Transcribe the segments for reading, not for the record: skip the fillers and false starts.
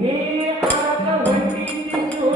ನೀ ಆಗ ಹೊಂಟಿದ್ದು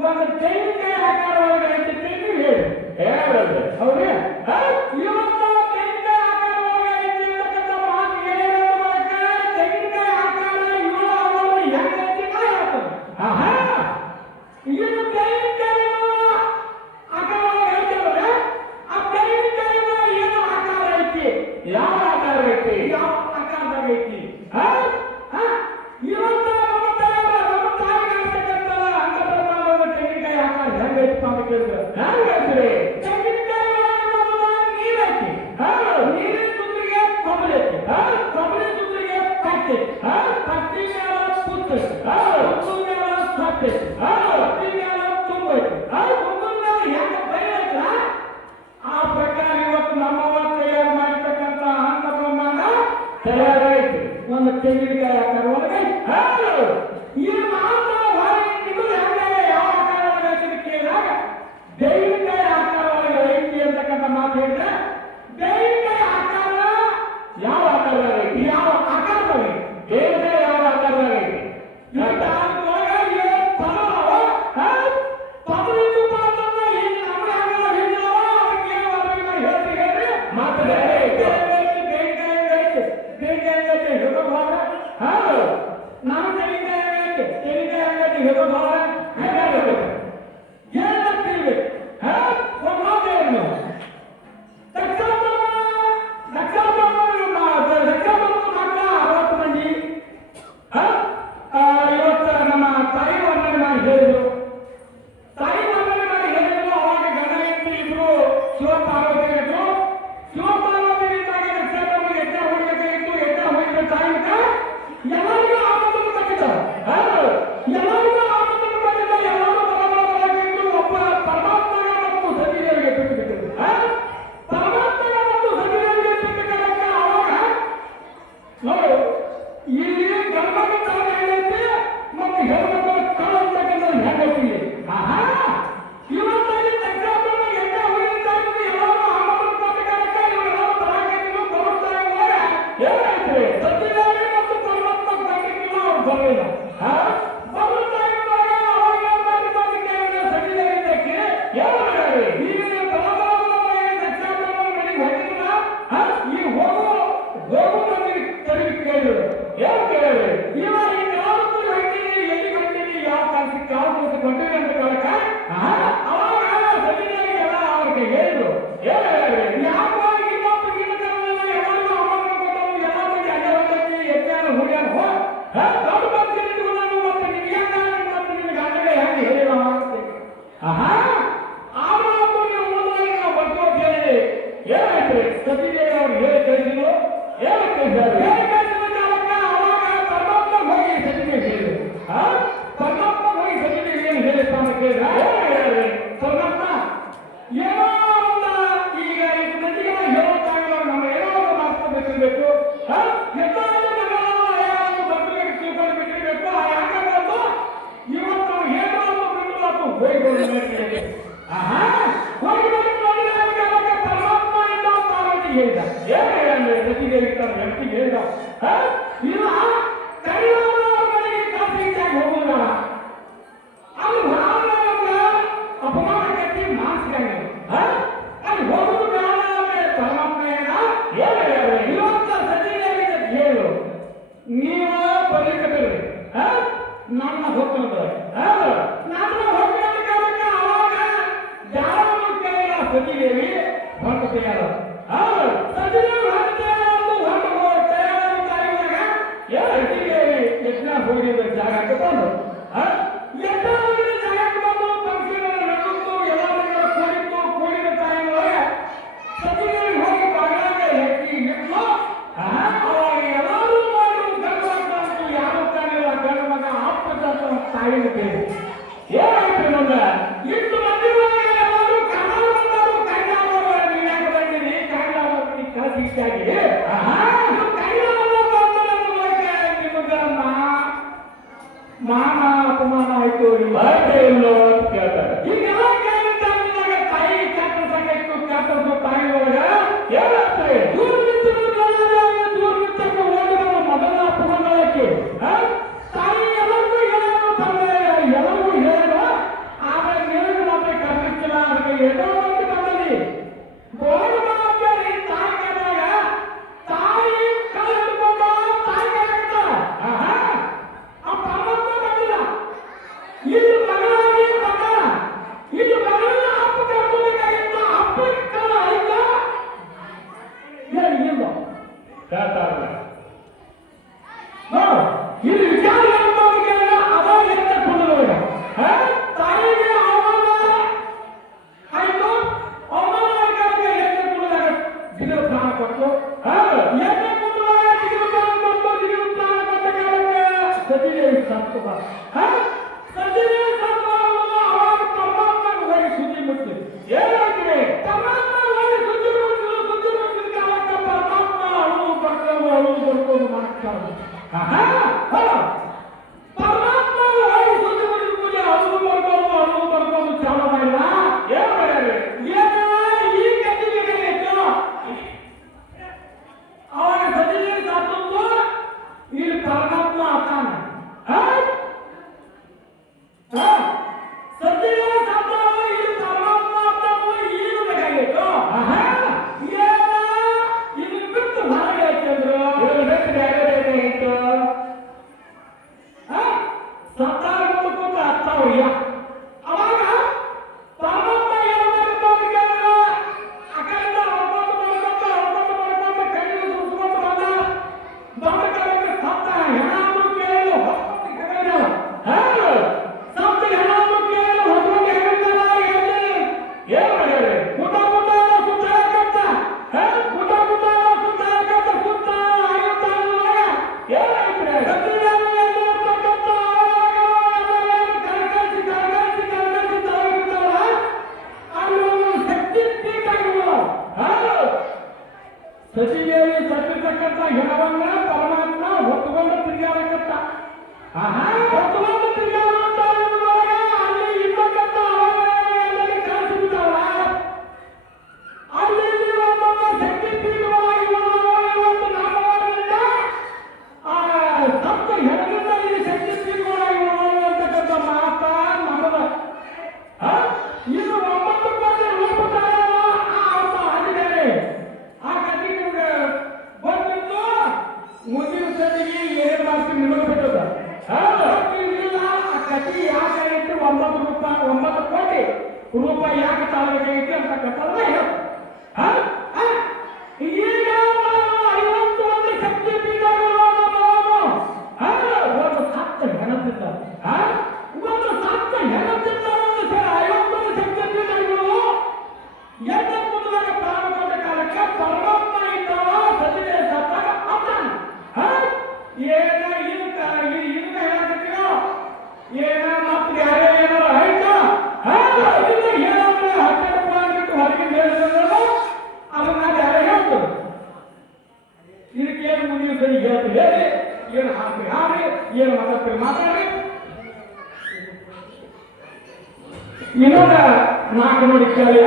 ಒಂದು ತೆಂಗಿನಕಾಯಿ ಆಕಾರ ಒಳಗೆ ಐತಿ ಹೇಳಿ ಹೇಳಲ್ರಿ ಹೌದ್ರಿ ಇವತ್ತು ತೆಂಗಿನಕಾಯಿ ಆಕಾರ ಒಳಗೆ ಐತಿ ಅಂತಕ್ಕಂಥ ಮಾತು ಹೇಳಿರೋದಕ್ಕ ತೆಂಗಿನಕಾಯಿ ಆಕಾರ ಇವಳು ಅವಳು ಹೆಂಗೈತಿ ನಾ ಹೇಳ್ತಾನೆ ಆಹಾ ಇದು ತೆಂಗಿನಕಾಯಿ ಆಕಾರ ಒಳಗೆ ಐತಿ ಆ ತೆಂಗಿನಕಾಯಿನ ಏನು ಆಕಾರ ಐತಿ ಯಾವ ಆಕಾರ ಐತಿ ಯಾವ ಆಕಾರದಾಗ ಐತಿ ಇವತ್ತು ನಮ್ಮ ತಾಯಿ ಕಾಣ್ತಕ್ಕಂಥ ಅಂಗಪ್ರಮಾಣದ ತೆಂಗಿನಕಾಯಿ ಆಕಾರ ಹೆಂಗೈತಿ ಅಂತ ಕೇಳಿದ್ರೆ ಹೆಂಗೈತ್ರಿ ತೆಂಗಿನಕಾಯಿ ನೀರೈತಿ ನೀರಿನ ಸುತ್ತಿಗೆ ಕೊಬ್ಬರಿ ಐತಿ ಕೊಬ್ಬರಿ ಸುತ್ತಿಗೆ ಕಟ್ಟಿ ಕಟ್ಟಿ ಮೇಲೆ ಪುತ್ತ ಪುತ್ತ ಮೇಲೆ ಸೊಪ್ಪಿ ಸೊಪ್ಪಿ ಮೇಲೆ ತುಂಬ ಐತಿ ತುಂಬ ಮೇಲೆ ಹೆಂಗ ಬೈರೈತಲ್ಲ ಆ ಪ್ರಕಾರ ಇವತ್ತು ನಮ್ಮವ ತಯಾರು ಮಾಡಿರ್ತಕ್ಕಂಥ ಅಂಗಪ್ರಮಾಣ ತಯಾರಾಯ್ತು ಒಂದು ತೆಂಗಿನಕಾಯಿ ಆಕಾರ ಒಳಗೆ ಈ ಮಾತ್ರ ಹೊರಗೆ ನಿಮಗೆ ಹೆಂಗೆ ಯಾವ ಆಕಾರ ಒಳಗೆ ಕೇಳಿದಾಗ ತೆಂಗಿನಕಾಯಿ ಆಕಾರ ಒಳಗೆ ಐತಿ ಅಂತಕ್ಕಂಥ ಮಾತು ಹೇಳಿದ್ರೆ ತೆಂಗಿನಕಾಯಿ ಆಕಾರ ಯಾವ ಆಕಾರದಾಗ ಐತಿ ಯಾವ ಆಕಾರದಾಗ ಐತಿ ತೆಂಗಿನಕಾಯಿ ಯಾವ ಆಕಾರದಾಗ ಐತಿ ಮಾನ ಅಪಮಾನ ಆಯ್ತು ಇಲ್ಲೋ ಅಂತ ಕೇಳ್ತಾರೆ. ಈಗೆಲ್ಲ ಕೇಳಿದಾಗ ತಾಯಿ ಕಟ್ಟ ಸಂಗಟ್ಟು ಕಟ್ಟದ ತಾಯಿ ಒಳಗ ಏನಾಗ್ತದೆ ದೂರ ನಿಂತಕ್ಕೆ ಓದಿದ ಮೊದಲ ಅಪಮಾನಕ್ಕೆ ತಾಯಿ ಎಲ್ಲರಿಗೂ ಹೇಳೋ ತಂದೆ ಎಲ್ಲರಿಗೂ ಹೇಳೋ ಆ ಸಜ್ಜನೆ ಸತ್ತಾಗ ಅವಾಗ ಪರಮಾತ್ಮನ ಹೋಗಿ ಸುದ್ದಿ ಮುಟ್ಲಿ ಏನಾಗ್ತದೆ ಪರಮಾತ್ಮ ಹೋಗಿ ಸುದ್ದಿ ಮುಟ್ಲಿ ಅವಾಗ ಪರಮಾತ್ಮ ಅಳುವು ಬರ್ಕೊಂಡು ಮಾಡ್ತಾರೆ ಪರಮಾತ್ಮ ಹೋಗಿ ಸುದ್ದಿ ಮುಟ್ಲಿ ಅಳುವು ಬರ್ಕೊಂಡು ಚಾಲು ಮಾಡಿಲ್ಲ ಏನ್ ಮಾಡ್ಯಾರ ಈ ಗತಿ ಬೇಕಾಗಿತ್ತು ಅವಾಗ ಸಜ್ಜನೆ ಸಾತಂದು ಇಲ್ಲಿ ಪರಮಾತ್ಮ ಆತಾನ ಸಜ್ಜನೆ ಸಾತಾವ ಇಲ್ಲಿ ಪರಮಾತ್ಮ ಆತಾವ ಏನು ಬೇಕಾಗಿತ್ತು ಇದು ಬಿಟ್ಟು ಹೊರಗೆ ಹಾಕಿದ್ರು ಬಿಟ್ಟು ಬೇರೆ ಬೇಕಾಗಿತ್ತು ಸತ್ತಾಗ ನೋಡ್ಕೊಂಡು ಆಗ್ತಾವ್ರಿಯ ಅವಾಗ ಪರಮಾತ್ಮ ಏನು ಮಾಡ್ಕೊಂಡು ಆ ಕಡೆಯಿಂದ ಹೊಡ್ಕೊಂಡು ಕಣ್ಣು ಸುರಿಸ್ಕೊಂಡು ಬಂದ ಕಾಲಕ್ಕೆ ಸತ್ತ ಹೆಣಾಮು ಕೇಳಲು ಹೊತ್ಕೊಂಡು ಹೆಗಲ್ದಾವ ಸತ್ತ ಹೆಣಾಮು ಕೇಳಲು ಹೊತ್ಕೊಂಡು ಹೆಗಲ್ದಾವ ಏನು ಮಾಡ್ಯಾರ ಊಟ ಸುತ್ತಾಕತ್ತ ಸುತ್ತ ಆಗುತ್ತಾಗ ಏನಾಯ್ತು ಸಚಿವೇರಿ ಸತ್ತಿರ್ತಕ್ಕಂಥ ಹೆಣವನ್ನ ಪರಮಾತ್ಮ ಹೊತ್ತುಕೊಂಡು ತಿರುಗಾಡಕತ್ತ ಹೊತ್ತುಕೊಂಡು ತಿರುಗಾಡುವಂತ ಅಲ್ಲಿ ಇರ್ತಕ್ಕಂಥ ಅವರಲ್ಲಿ ಕಾಣಿಸಿಬಿಟ್ಟಾವ ಅಲ್ಲಿ ಒಂದೊಂದು ಶಕ್ತಿ ಪೀಠವಾಗಿ ಇವತ್ತು ನಾಮವಾರದಿಂದ ಆ ಸತ್ತ ಹೆಣದಿಂದ ಈ ಶಕ್ತಿ ಪೀಠವಾಗಿ ಅಂತಕ್ಕಂಥ ಮಾತ ನಮ್ಮದ ಇದು 9 ಕೋಟಿ ರೂಪದ ಆದಿದ್ದಾರೆ ಆ ಕಥೆ ನಿಮ್ಗೆ ಬಂದಿತ್ತು ಮುಂದಿನ ಸತಿಗೆ ಏನ್ ಮಾಡ್ತೀವಿ ನಿಮಗೆ ಬಿಟ್ಟದ ಇಲ್ಲ ಆ ಕಥೆ ಯಾಕಾಗಿತ್ತು 9 ಕೋಟಿ ರೂಪಾಯಿ ಯಾಕೆ ತಾಳಬೇಕಾಗಿತ್ತು ಅಂತಕ್ಕಂಥದ್ದು ಈಗ 51 ಶಕ್ತಿ ಪೀಠಗಳು ಒಂದು ಸತ್ತ ಹೆಣತಿದ್ದ ಒಂದು ಸತ್ತ ಹೆಣತಿದ್ದ 51 ಶಕ್ತಿ ಪೀಠಗಳು ಎದ್ದ ಮುಂದಾಗ ಪ್ರಾಣ ಕೊಟ್ಟ ಕಾಲಕ್ಕೆ ಪರಮಾತ್ಮ ಇದ್ದವ ಸಜ್ಜನೆ ಸತ್ತಾಗ ಅಪ್ಪನ ಏನ ಇದನ್ನ ಹೇಳಕತ್ತೀರೋ ಏನ ಮತ್ತೆ ಯಾರೇ ಏನಾರ ಆಯ್ತಾ ಇದನ್ನ ಹೇಳಿದ್ರೆ 12 ಪಾಯಿಂಟ್ ಬಿಟ್ಟು ಹೊರಗಿಂದ ಹೇಳಿದ್ರು ಅದನ್ನ ಯಾರೇ ಹೇಳ್ತು ಇದಕ್ಕೇನು ಮುಂದಿನ ಸರಿ ಹೇಳ್ತು ಹೇಳಿ ಏನು ಹಾಕ್ರಿ ಹಾರಿ ಏನು ಮಾತಾಡಿ ಇನ್ನೊಂದ ನಾಲ್ಕು ನೋಡಿ ಕೇಳಿ